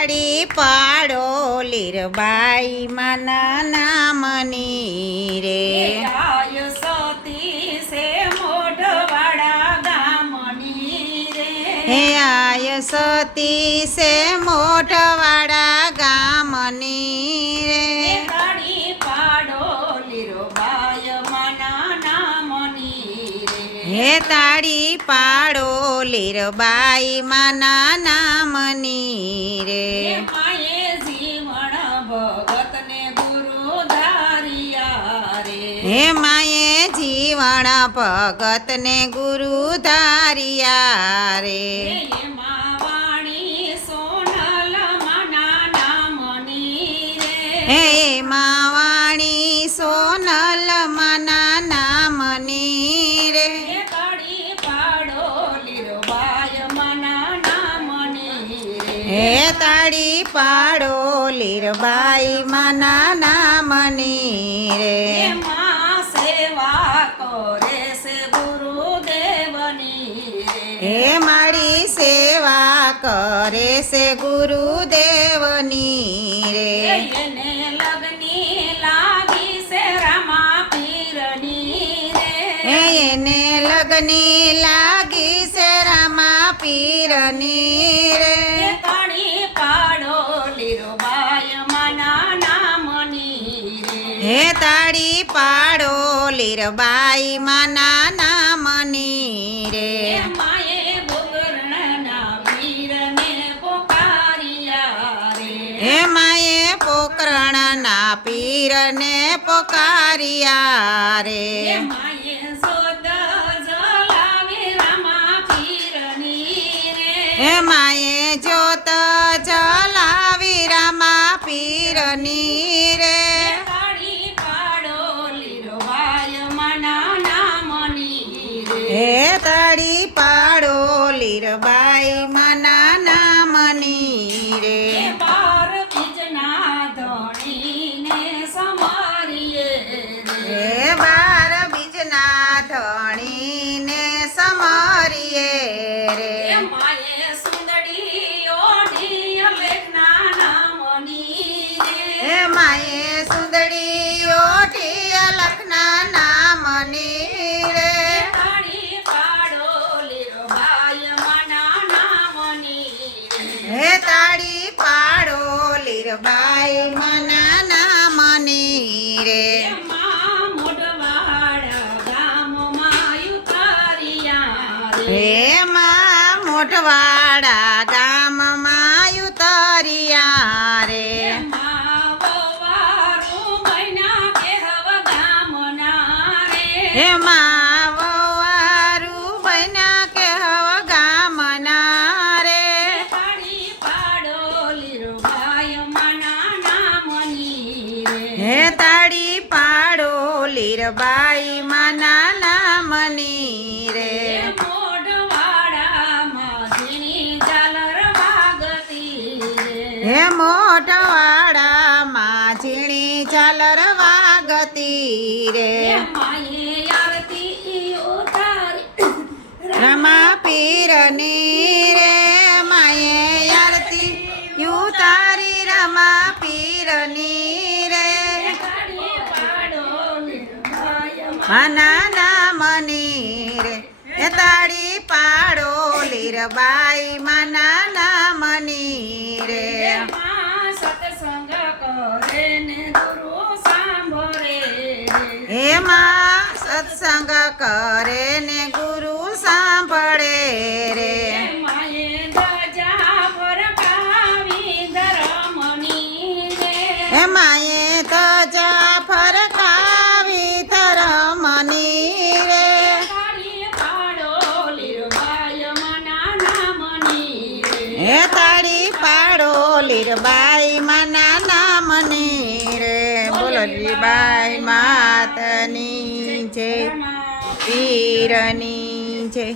તાળી પાડો લીરબાઈ માના નામની રે. આય સતી સે મોઢવાડા ગામની હે રે આય સતી સે મોઢવાડા ગામની રે. તાળી પાડો લીરબાઈ માના નામની રે. હે તાળી પાડો લીરબાઈ માના નામની રે. માએ જીવણ ભગતને ગુરુ ધારિયા રે. હે માયે જીવણ ભગતને ગુરુ ધારિયા રે. હે રે તાળી પાડો લીરબાઈ માના નામની રે. એમાં સેવા કરે છે ગુરુદેવની હે રે મારી સેવા કરે છે ગુરુદેવની રે. એને લગની લાગી છે રમા પીરની રે એને લગની લાગી છે રામા પીરની રે. પાડો લીરબાઈ માના નામની રે. હે માએ પોકરણના પીરને પોકારિયા રે. હે માએ જોત જલાવી રામા પીરની લીરબાઈ માના રે. હે માં મોઢવાડા ગામમાં ઉતરિયા રે. હે લીરબાઈ માના નામની રે. હે મોઢવાડામાં ઝીણી ઝાલર વાગતી રે. રમા પીરની રે. માએ આરતી યુતારી રમા પીરની રે. ભાઈ માના રે એ તાળી પાડો લીરબાઈ માના નામની રે સત્સંગ કરે ને ગુરુ સાંભળે એમાં સત્સંગ કરે ને ગુરુ સાંભળે રે એમાં લીરબાઈ માના નામની રે. બોલો બાઈ માતની છે પીરની છે